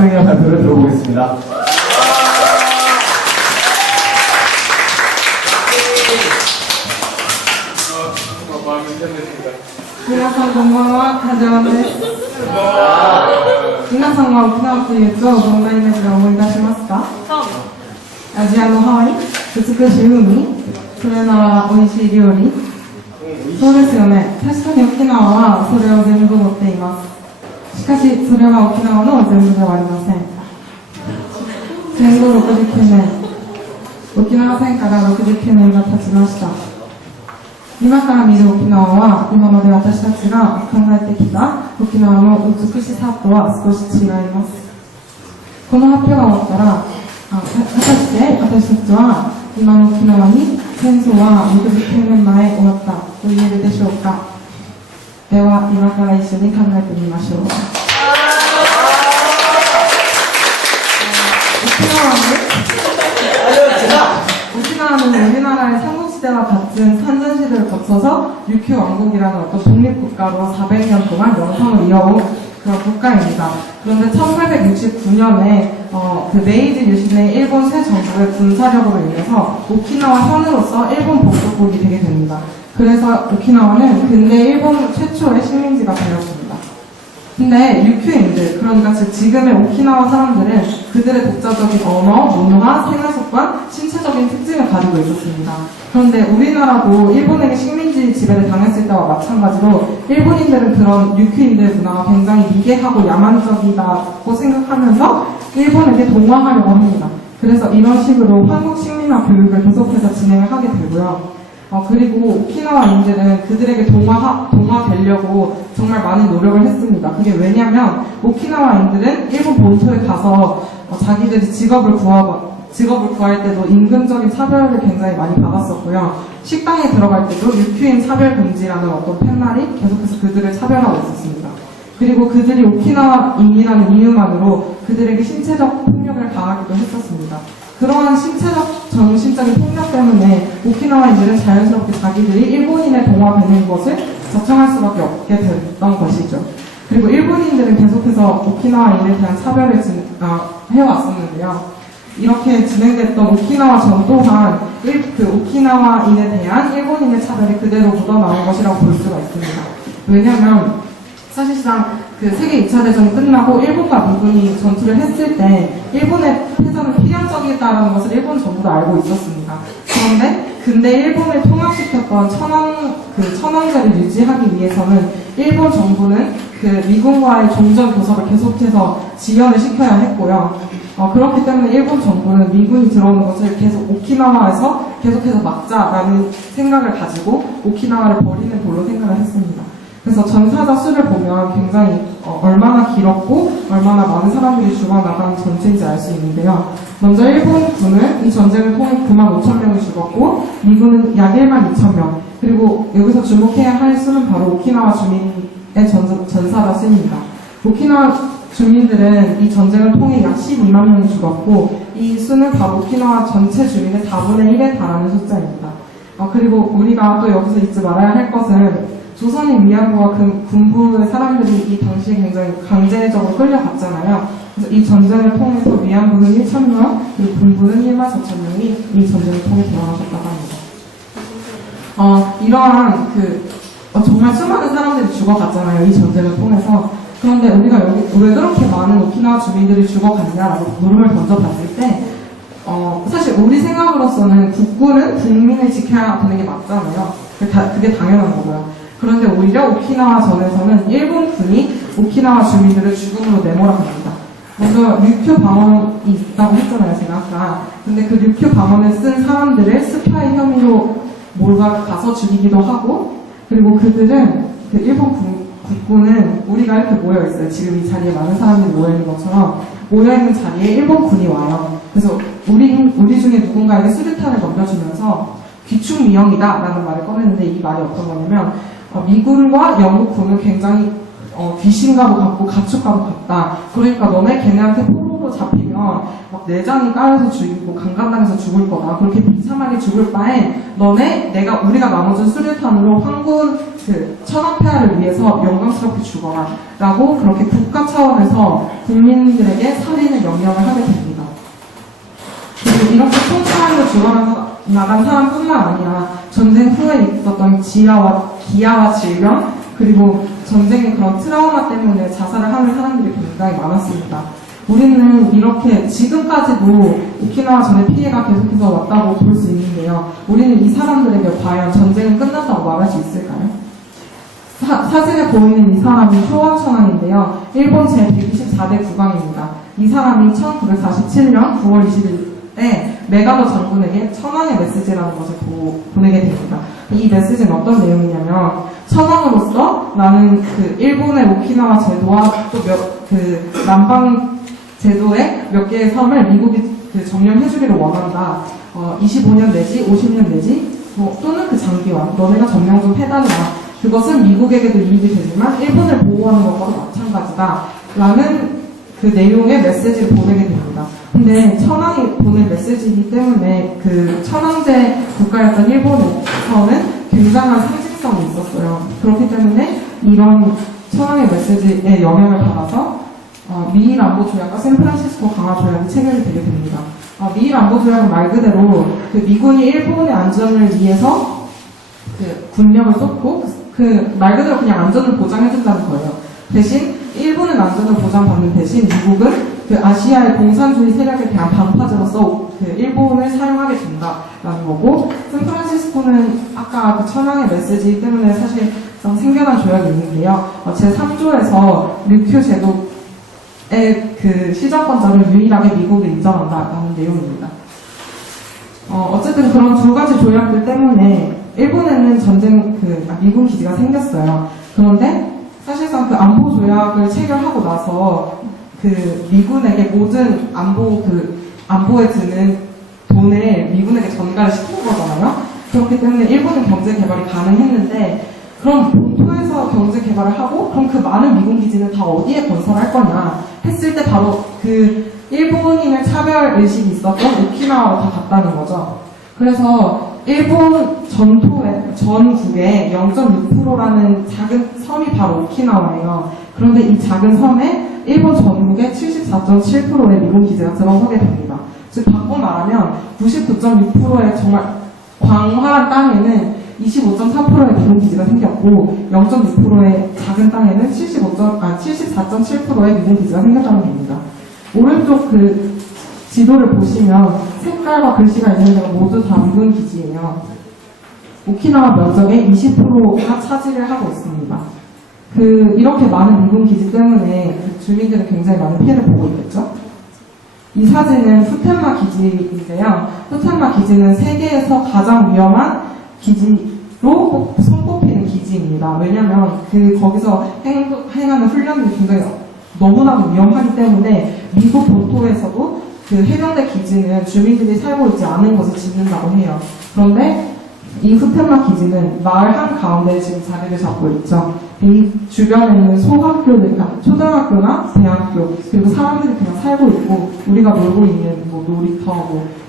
사랑의 발표를 들어보겠습니다.皆さんこんばんは、はじわです。皆さんは沖縄というとどんなイメージを思い出しますか？アジアのハワイ、美しい海、それなら美味しい料理。そうですよね。確かに沖縄はそれを全部持っています。しかしそれは沖縄の全部ではありません。戦後69年、沖縄戦から69年が経ちました。今から見る沖縄は今まで私たちが考えてきた沖縄の美しさとは少し違います。この発表が終わったら、果たして私たちは今の沖縄に戦争は69年前終わったと言えるでしょうか？では今から一緒に考えてみましょう。沖縄는 우리나라의 삼국시대와 같은 산전시대를 거쳐서 육휴 왕국이라는 어떤 독립국가로 400년 동안 영성을 이어온 그런 국가입니다. 그런데 1869년에 그 메이지 유신의 일본 새 정부의 군사력으로 인해서 오키나와 현으로서 일본 복속국이 되게 됩니다. 그래서 오키나와는 근대 일본 최초의 식민지가 되었습니다. 근데 유큐인들, 그러니까 지금의 오키나와 사람들은 그들의 독자적인 언어, 문화, 생활 습관, 신체적인 특징을 가지고 있었습니다. 그런데 우리나라도 일본에게 식민지 지배를 당했을 때와 마찬가지로 일본인들은 그런 유큐인들의 문화가 굉장히 미개하고 야만적이다고 생각하면서 일본에게 동화하려고 합니다. 그래서 이런 식으로 한국 식민화 교육을 계속해서 진행을 하게 되고요. 그리고 오키나와인들은 그들에게 동화되려고 정말 많은 노력을 했습니다. 그게 왜냐면 오키나와인들은 일본 본토에 가서 자기들이 직업을 구할 때도 임금적인 차별을 굉장히 많이 받았었고요. 식당에 들어갈 때도 유큐인 차별 금지라는 어떤 팻말이 계속해서 그들을 차별하고 있었습니다. 그리고 그들이 오키나와인이라는 이유만으로 그들에게 신체적 폭력을 가하기도 했었습니다. 그러한 신체적, 정신적인 폭력 때문에 오키나와인들은 자연스럽게 자기들이 일본인에 동화되는 것을 자청할 수밖에 없게 됐던 것이죠. 그리고 일본인들은 계속해서 오키나와인에 대한 차별을 해왔었는데요. 이렇게 진행됐던 오키나와 전 또한 그 오키나와인에 대한 일본인의 차별이 그대로 묻어나온 것이라고 볼 수가 있습니다. 왜냐하면 사실상 그 세계 2차 대전이 끝나고 일본과 미군이 전투를 했을 때 일본의 패전은 필연적이다라는 것을 일본 정부도 알고 있었습니다. 그런데 근대 일본을 통합시켰던 천황제를 유지하기 위해서는 일본 정부는 그 미군과의 종전 교섭을 계속해서 지연을 시켜야 했고요. 그렇기 때문에 일본 정부는 미군이 들어오는 것을 계속 오키나와에서 계속해서 막자라는 생각을 가지고 오키나와를 버리는 걸로 생각을 했습니다. 그래서 전사자 수를 보면 굉장히 얼마나 길었고 얼마나 많은 사람들이 죽어나간 전쟁인지 알 수 있는데요. 먼저 일본군은 이 전쟁을 통해 95,000명이 죽었고 미군은 약 12,000명. 그리고 여기서 주목해야 할 수는 바로 오키나와 주민의 전사자 수입니다. 오키나와 주민들은 이 전쟁을 통해 약 12만 명이 죽었고 이 수는 바로 오키나와 전체 주민의 4분의 1에 달하는 숫자입니다. 그리고 우리가 또 여기서 잊지 말아야 할 것은 조선인 위안부와 군부의 사람들이 이 당시에 굉장히 강제적으로 끌려갔잖아요. 그래서 이 전쟁을 통해서 위안부는 1,000명, 그리고 군부는 14,000명이 이 전쟁을 통해 돌아가셨다고 합니다. 이러한 정말 수많은 사람들이 죽어갔잖아요. 이 전쟁을 통해서. 그런데 우리가 여기 왜 그렇게 많은 오키나와 주민들이 죽어갔냐라고 물음을 던져봤을 때 사실 우리 생각으로서는 국군은 국민을 지켜야 되는 게 맞잖아요. 그게 당연한 거고요. 그런데 오히려 오키나와 전에서는 일본군이 오키나와 주민들을 죽음으로 내몰아갑니다. 먼저 류큐 방언이 있다고 했잖아요, 제가 아까. 근데 그 류큐 방언을 쓴 사람들을 스파이 혐의로 몰아가서 죽이기도 하고, 그리고 그들은 그 일본 국군은 우리가 이렇게 모여있어요. 지금 이 자리에 많은 사람들이 모여있는 것처럼 모여있는 자리에 일본군이 와요. 그래서 우리 중에 누군가에게 수류탄을 넘겨주면서 귀축미형이다라는 말을 꺼냈는데 이 말이 어떤 거냐면 미군과 영국군은 굉장히 귀신과도 같고 가축과도 같다. 그러니까 너네 걔네한테 포로로 총으로 잡히면 막 내장이 까여서 죽이고 강간당해서 죽을 거다. 그렇게 비참하게 죽을 바엔 너네 우리가 나눠준 수류탄으로 황군 천황폐하를 위해서 영광스럽게 죽어라 라고 그렇게 국가 차원에서 국민들에게 살인의 명령을 하게 됩니다. 그리고 이렇게 총칼로 죽어나간 사람뿐만 아니라 전쟁 후에 있었던 기아와 질병 그리고 전쟁의 그런 트라우마 때문에 자살을 하는 사람들이 굉장히 많았습니다. 우리는 이렇게 지금까지도 오키나와 전의 피해가 계속해서 왔다고 볼 수 있는데요. 우리는 이 사람들에게 과연 전쟁은 끝났다고 말할 수 있을까요? 사진에 보이는 이 사람이 효원천황인데요. 일본 제124대 국왕입니다. 이 사람이 1947년 9월 20일에 메가도 장군에게 천황의 메시지라는 것을 보내게 됩니다. 이 메시지는 어떤 내용이냐면 천황으로서 나는 일본의 오키나와 제도와 또 남방 제도의 몇 개의 섬을 미국이 점령해주기를 원한다. 25년 내지 50년 내지 또는 장기화 너네가 점령 좀 해달라. 그것은 미국에게도 이익이 되지만 일본을 보호하는 것과도 마찬가지다. 라는 그 내용의 메시지를 보내게 됩니다. 근데 천황이 보낸 메시지이기 때문에 천황제 국가였던 일본에서는 굉장한 상징성이 있었어요. 그렇기 때문에 이런 천황의 메시지에 영향을 받아서 미일 안보 조약과 샌프란시스코 강화 조약이 체결이 되게 됩니다. 미일 안보 조약은 말 그대로 미군이 일본의 안전을 위해서 군력을 쏟고 말 그대로 그냥 안전을 보장해준다는 거예요. 대신 일본은 안전을 보장받는 대신 미국은 아시아의 공산주의 세력에 대한 방파제로서 일본을 사용하게 된다라는 거고, 샌프란시스코는 아까 천황의 메시지 때문에 사실 생겨난 조약이 있는데요. 제3조에서 류큐 제도의 시정권자를 유일하게 미국에 인정한다라는 내용입니다. 어쨌든 그런 두 가지 조약들 때문에 일본에는 미군 기지가 생겼어요. 그런데 사실상 안보 조약을 체결하고 나서 미군에게 모든 안보에 드는 돈을 미군에게 전가를 시킨 거잖아요. 그렇기 때문에 일본은 경제 개발이 가능했는데, 그럼 본토에서 경제 개발을 하고, 그럼 그 많은 미군 기지는 다 어디에 건설할 거냐 했을 때 바로 일본인의 차별 의식이 있었던 오키나와로 다 갔다는 거죠. 그래서 일본 전국의 0.6%라는 작은 섬이 바로 오키나와예요. 그런데 이 작은 섬에 일본 전국의 74.7%의 미군 기지가 들어서게 됩니다. 즉 바꿔 말하면 99.6%의 정말 광활한 땅에는 25.4%의 미군 기지가 생겼고 0.6%의 작은 땅에는 74.7%의 미군 기지가 생겼다는 겁니다. 오른쪽 지도를 보시면 색깔과 글씨가 있는 데가 모두 다 미군 기지예요. 오키나와 면적의 20%가 차지를 하고 있습니다. 이렇게 많은 미군 기지 때문에 주민들은 굉장히 많은 피해를 보고 있겠죠. 이 사진은 푸텐마 기지인데요. 푸텐마 기지는 세계에서 가장 위험한 기지로 손꼽히는 기지입니다. 왜냐하면 거기서 행하는 훈련이 굉장히 너무나도 위험하기 때문에 미국 본토에서도 해병대 기지는 주민들이 살고 있지 않은 곳을 짓는다고 해요. 그런데 이 푸텐마 기지는 마을 한가운데 지금 자리를 잡고 있죠. 이 주변에는 초등학교나 대학교, 그리고 사람들이 그냥 살고 있고, 우리가 놀고 있는 놀이터,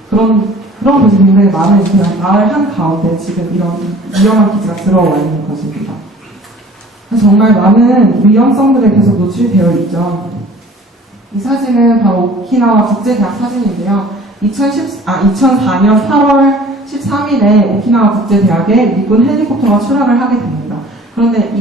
그런 곳이 굉장히 많은 그냥 마을 한가운데 지금 이런 위험한 기지가 들어와 있는 것입니다. 정말 많은 위험성들에 계속 노출되어 있죠. 이 사진은 바로 오키나와 국제대학 사진인데요. 2004년 8월 13일에 오키나와 국제대학에 미군 헬리콥터가 추락을 하게 됩니다. 그런데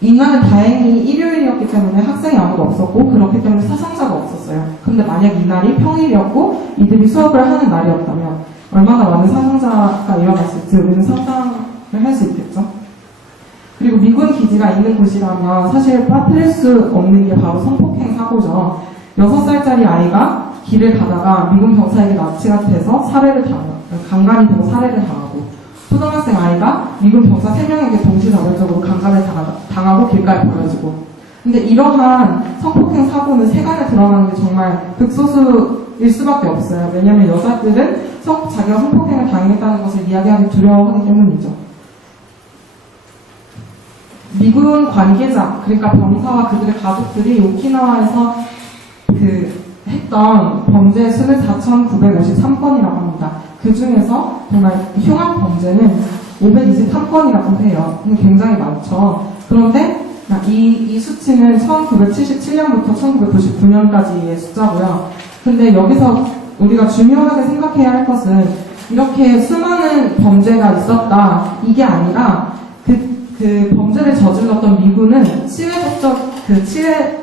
이날은 다행히 일요일이었기 때문에 학생이 아무도 없었고, 그렇기 때문에 사상자가 없었어요. 근데 만약 이날이 평일이었고 이들이 수업을 하는 날이었다면 얼마나 많은 사상자가 일어났을지 우리는 상상을 할 수 있겠죠. 그리고 미군 기지가 있는 곳이라면 사실 빠뜨릴 수 없는 게 바로 성폭행 사고죠. 6살짜리 아이가 길을 가다가 미군 병사에게 납치가 돼서 강간이 되고 살해를 당하고, 초등학생 아이가 미군 병사 3명에게 동시다발적으로 강간을 당하고 길가에 버려지고. 근데 이러한 성폭행 사고는 세간에 드러나는 게 정말 극소수일 수밖에 없어요. 왜냐하면 여자들은 자기가 성폭행을 당했다는 것을 이야기하기 두려워하기 때문이죠. 미군 관계자, 그러니까 병사와 그들의 가족들이 오키나와에서 했던 범죄 수는 4,953건이라고 합니다. 그 중에서 정말 흉악 범죄는 523건이라고 해요. 굉장히 많죠. 그런데 이 수치는 1977년부터 1999년까지의 숫자고요. 근데 여기서 우리가 중요하게 생각해야 할 것은 이렇게 수많은 범죄가 있었다 이게 아니라 그 범죄를 저질렀던 미군은 치외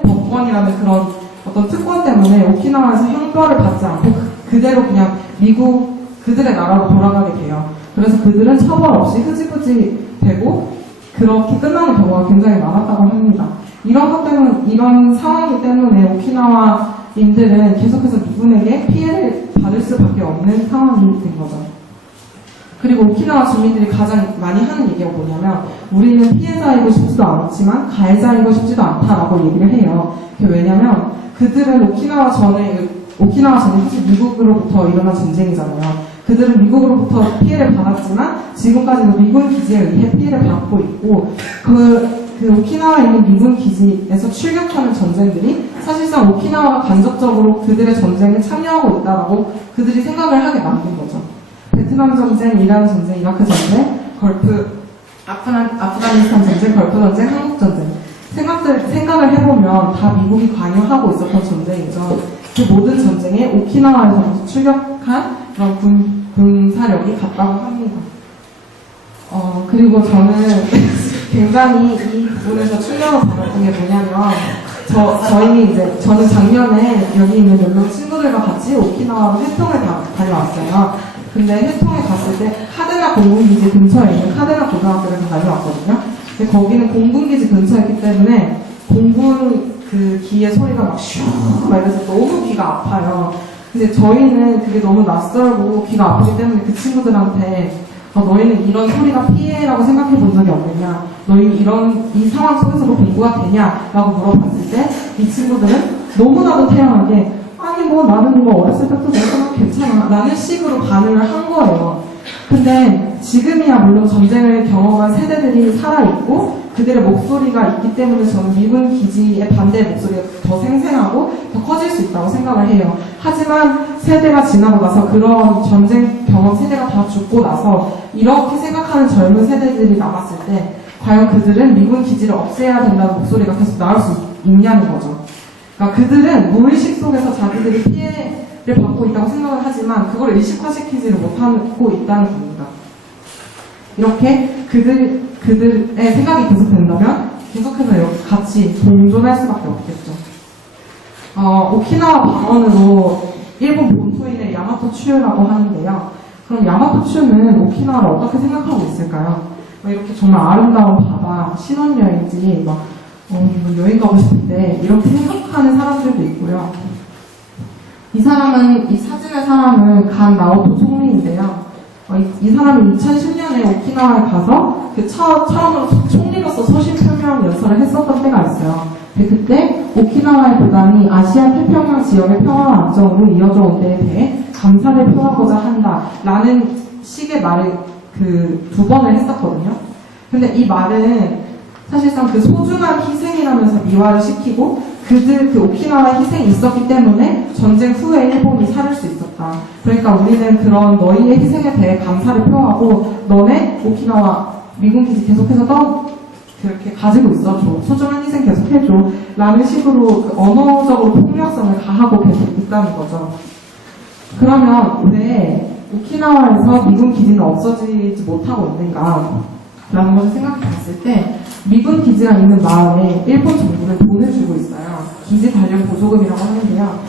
법권이라는 그런 어떤 특권 때문에 오키나와에서 형벌을 받지 않고 그대로 그냥 미국 그들의 나라로 돌아가게 돼요. 그래서 그들은 처벌 없이 흐지부지 되고 그렇게 끝나는 경우가 굉장히 많았다고 합니다. 이런 상황이기 때문에 오키나와인들은 계속해서 미군에게 피해를 받을 수밖에 없는 상황이 된 거죠. 그리고 오키나와 주민들이 가장 많이 하는 얘기가 뭐냐면 우리는 피해자이고 싶지도 않지만 가해자이고 싶지도 않다라고 얘기를 해요. 왜냐면 그들은 오키나와 전에 사실 미국으로부터 일어난 전쟁이잖아요. 그들은 미국으로부터 피해를 받았지만 지금까지도 미군 기지에 의해 피해를 받고 있고 그 오키나와에 있는 미군 기지에서 출격하는 전쟁들이 사실상 오키나와가 간접적으로 그들의 전쟁에 참여하고 있다라고 그들이 생각을 하게 만든 거죠. 베트남 전쟁, 이란 전쟁, 이라크 전쟁, 아프가니스탄 전쟁, 걸프 전쟁, 한국 전쟁 생각을 해보면 다 미국이 관여하고 있었던 전쟁이죠. 그 모든 전쟁에 오키나와에서 출격한 그런 군사력이 같다고 합니다. 그리고 저는 굉장히 이 부분에서 충격을 받았던 게 뭐냐면, 저는 작년에 여기 있는 몇몇 친구들과 같이 오키나와로 해통을 다녀왔어요. 근데 해통에 갔을 때 카데나 공군기지 근처에 있는 카데나 고등학교를 다녀왔거든요. 근데 거기는 공군기지 근처에 있기 때문에 공군 그 기의 소리가 막 이래서 너무 귀가 아파요. 근데 저희는 그게 너무 낯설고 귀가 아프기 때문에 그 친구들한테 너희는 이런 소리가 피해라고 생각해 본 적이 없느냐? 너희는 이 상황 속에서도 공부가 되냐? 라고 물어봤을 때 이 친구들은 너무나도 태연하게 아니 뭐 나는 뭐 어렸을 때부터 내가 괜찮아 라는 식으로 반응을 한 거예요. 근데 지금이야 물론 전쟁을 경험한 세대들이 살아있고 그들의 목소리가 있기 때문에 저는 미군 기지의 반대의 목소리가 더 생생하고 더 커질 수 있다고 생각을 해요. 하지만 세대가 지나고 나서 그런 전쟁 경험 세대가 다 죽고 나서 이렇게 생각하는 젊은 세대들이 남았을 때 과연 그들은 미군 기지를 없애야 된다는 목소리가 계속 나올 수 있냐는 거죠. 그러니까 그들은 무의식 속에서 자기들이 피해를 받고 있다고 생각을 하지만 그걸 의식화시키지를 못하고 있다는 겁니다. 이렇게 그들의 생각이 계속된다면 계속해서 이렇게 같이 공존할 수밖에 없겠죠. 오키나와 방언으로 일본 본토인의 야마토추라고 하는데요. 그럼 야마토추는 오키나와를 어떻게 생각하고 있을까요? 이렇게 정말 아름다운 바다, 신혼여행지, 여행 가고 싶은데 이렇게 생각하는 사람들도 있고요. 이 사진의 사람은 간 나오토 총리인데요. 이 사람이 2010년에 오키나와에 가서 처음으로 총리로서 소신 표명 연설을 했었던 때가 있어요. 근데 그때 오키나와의 도단이 아시아 태평양 지역의 평화와 안정으로 이어져 온 데에 대해 감사를 표하고자 한다라는 식의 말을 2번을 했었거든요. 근데 이 말은 사실상 그 소중한 희생이라면서 미화를 시키고 그 오키나와의 희생이 있었기 때문에 전쟁 후에 일본이 살을 수 있었다. 그러니까 우리는 그런 너희의 희생에 대해 감사를 표하고 너네 오키나와 미군기지 계속해서 그렇게 가지고 있어줘. 소중한 희생 계속해줘. 라는 식으로 언어적으로 폭력성을 가하고 계속 있다는 거죠. 그러면 왜 오키나와에서 미군기지는 없어지지 못하고 있는가? 라는 것을 생각해 봤을 때 미군 기지가 있는 마을에 일본 정부는 돈을 주고 있어요. 기지 관련 보조금이라고 하는데요.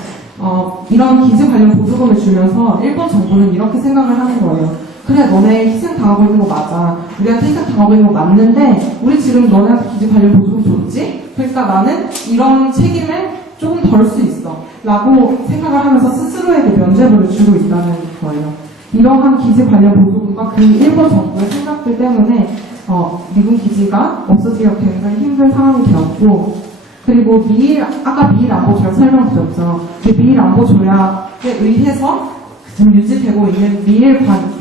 이런 기지 관련 보조금을 주면서 일본 정부는 이렇게 생각을 하는 거예요. 그래, 너네 희생 당하고 있는 거 맞아. 우리한테 희생 당하고 있는 거 맞는데 우리 지금 너네한테 기지 관련 보조금 줬지? 그러니까 나는 이런 책임을 조금 덜 수 있어. 라고 생각을 하면서 스스로에게 면죄부를 주고 있다는 거예요. 이러한 기지 관련 보조금과 그 일본 정부의 생각들 때문에 미군 기지가 없어지기가 굉장히 힘든 상황이 되었고, 그리고 아까 미일 안보 조약 설명드렸죠. 미일 안보 조약에 의해서 지금 유지되고 있는 미일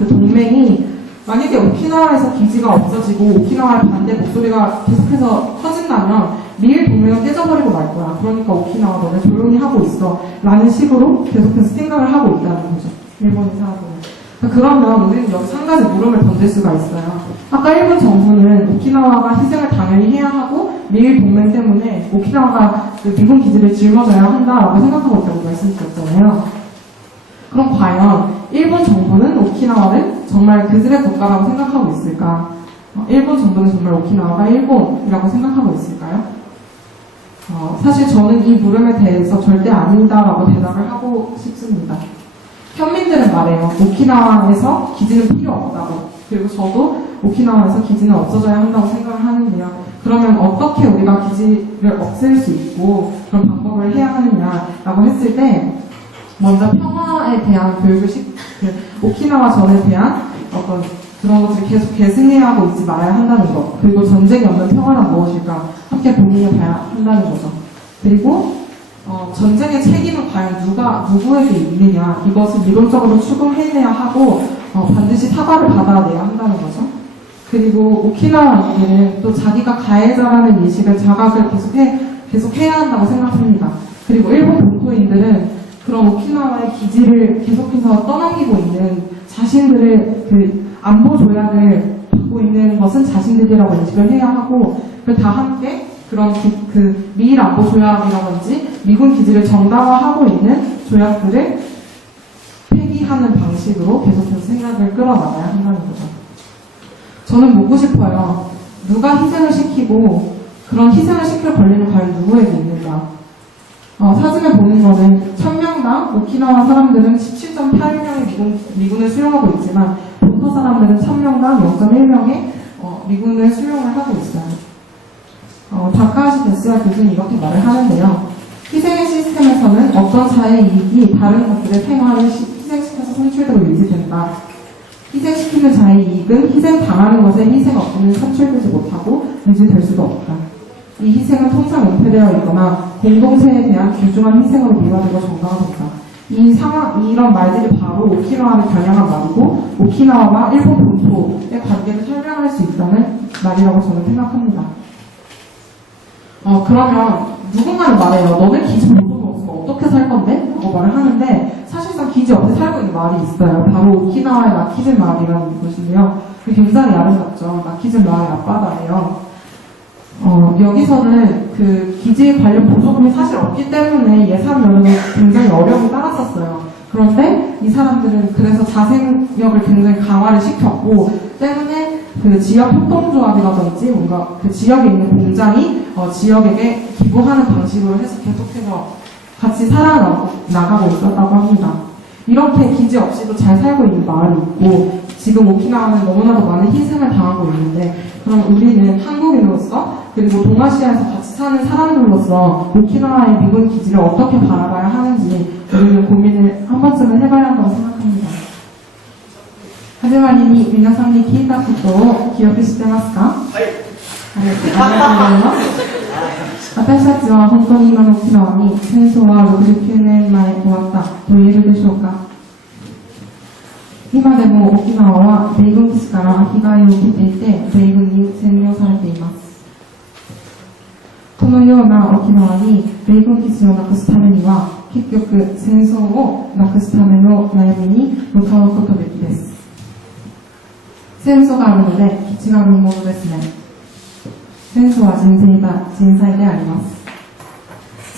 동맹이 만약에 오키나와에서 기지가 없어지고 오키나와의 반대 목소리가 계속해서 커진다면 미일 동맹은 깨져버리고 말 거야. 그러니까 오키나와 너네 조용히 하고 있어. 라는 식으로 계속해서 생각을 하고 있다는 거죠. 일본인 사람들은. 그러면 우리는 여기서 한 가지 물음을 던질 수가 있어요. 아까 일본 정부는 오키나와가 희생을 당연히 해야 하고 미일 동맹 때문에 오키나와가 그 미군 기지를 짊어져야 한다라고 생각하고 있다고 말씀드렸잖아요. 그럼 과연 일본 정부는 오키나와를 정말 그들의 국가라고 생각하고 있을까? 일본 정부는 정말 오키나와가 일본이라고 생각하고 있을까요? 사실 저는 이 물음에 대해서 절대 아니다라고 대답을 하고 싶습니다. 현민들은 말해요. 오키나와에서 기지는 필요 없다고. 그리고 저도 오키나와에서 기지는 없어져야 한다고 생각을 하는데요. 그러면 어떻게 우리가 기지를 없앨 수 있고 그런 방법을 해야 하느냐라고 했을 때 먼저 평화에 대한 교육을 오키나와 전에 대한 어떤 그런 것들을 계속 계승해야 하고 있지 말아야 한다는 것. 그리고 전쟁이 없는 평화란 무엇일까 함께 고민해 봐야 한다는 거죠. 그리고 전쟁의 책임은 과연 누구에게 있느냐 이것을 미론적으로 추궁해내야 하고 반드시 사과를 받아내야 한다는 거죠. 그리고 오키나와인들은 또 자기가 가해자라는 인식을 자각을 계속해야 한다고 생각합니다. 그리고 일본 본토인들은 그런 오키나와의 기지를 계속해서 떠넘기고 있는 자신들의 그 안보 조약을 받고 있는 것은 자신들이라고 인식을 해야 하고 그걸 다 함께 그런 그 미일 안보 조약이라든지 미군 기지를 정당화하고 있는 조약들을 폐기하는 방식으로 계속해서 생각을 끌어나가야 한다는 거죠. 저는 묻고 싶어요. 누가 희생을 시키고 그런 희생을 시킬 권리는 과연 누구에게 있는가? 사진을 보는 거는 1000명당 오키나와 사람들은 17.8명의 미군을 수용하고 있지만 본토 사람들은 1000명당 0.1명의 미군을 수용을 하고 있어요. 다카하시 데스야 교수는 이렇게 말을 하는데요. 희생의 시스템에서는 어떤 자의 이익이 다른 것들의 생활을 희생시켜서 선출되고 유지된다. 희생시키는 자의 이익은 희생당하는 것에 희생 없이는 선출되지 못하고 유지될 수도 없다. 이 희생은 통상 은폐되어 있거나 공동체에 대한 귀중한 희생으로 미화되고 정당화된다. 이런 말들이 바로 오키나와를 겨냥한 말이고 오키나와와 일본 본토의 관계를 설명할 수 있다는 말이라고 저는 생각합니다. 그러면 누군가는 말해요. 너네 기지 본토가 없으면 어떻게 살 건데? 라고 말을 하는데 사실상 기지 없이 살고 있는 마을이 있어요. 바로 오키나와의 나키즌 마을이라는 곳인데요. 굉장히 아름답죠. 나키즌 마을 앞바다예요. 여기서는 그 기지 관련 보조금이 사실 없기 때문에 예산면으로 굉장히 어려움이 따랐었어요. 그런데 이 사람들은 그래서 자생력을 굉장히 강화를 시켰고 때문에 그 지역 협동조합이라든지 뭔가 그 지역에 있는 공장이 지역에게 기부하는 방식으로 해서 계속해서 같이 살아나가고 있었다고 합니다. 이렇게 기지 없이도 잘 살고 있는 마을이 있고 지금 오키나와는 너무나도 많은 희생을 당하고 있는데 그럼 우리는 한국인으로서 그리고 동아시아에서 같이 사는 사람들로서 오키나와의 미군 기지를 어떻게 바라봐야 하는지 우리는 고민을 한 번쯤은 해봐야 한다고 생각합니다. 始まりに皆さんに聞いたことを記憶してますか？はい。ありがとうございます。私たちは本当に今の沖縄に戦争は69年前終わったと言えるでしょうか？今でも沖縄は米軍基地から被害を受けていて米軍に占領されています。このような沖縄に米軍基地をなくすためには結局戦争をなくすための悩みに向かうことべきです。戦争があるので基地が見ものですね。戦争は人災であります。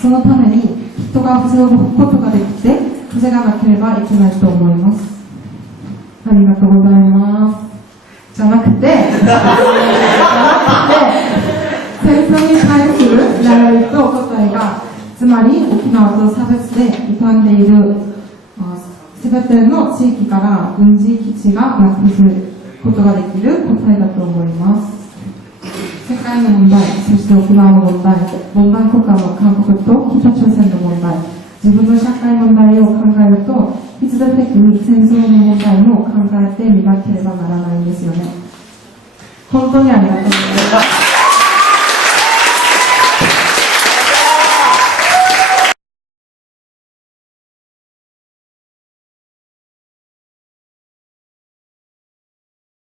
そのために人が防ぐことができて防がなければいけないと思います。ありがとうございます。じゃなくて戦争に対する狙いと答えがつまり沖縄と差別で傷んでいるすべての地域から軍事基地がなくすことができる答えだと思います。世界の問題、そして沖縄の問題国家の韓国と北朝鮮の問題、自分の社会問題を考えると必然的に戦争の問題も考えてみなければならないんですよね。本当にありがとうございます。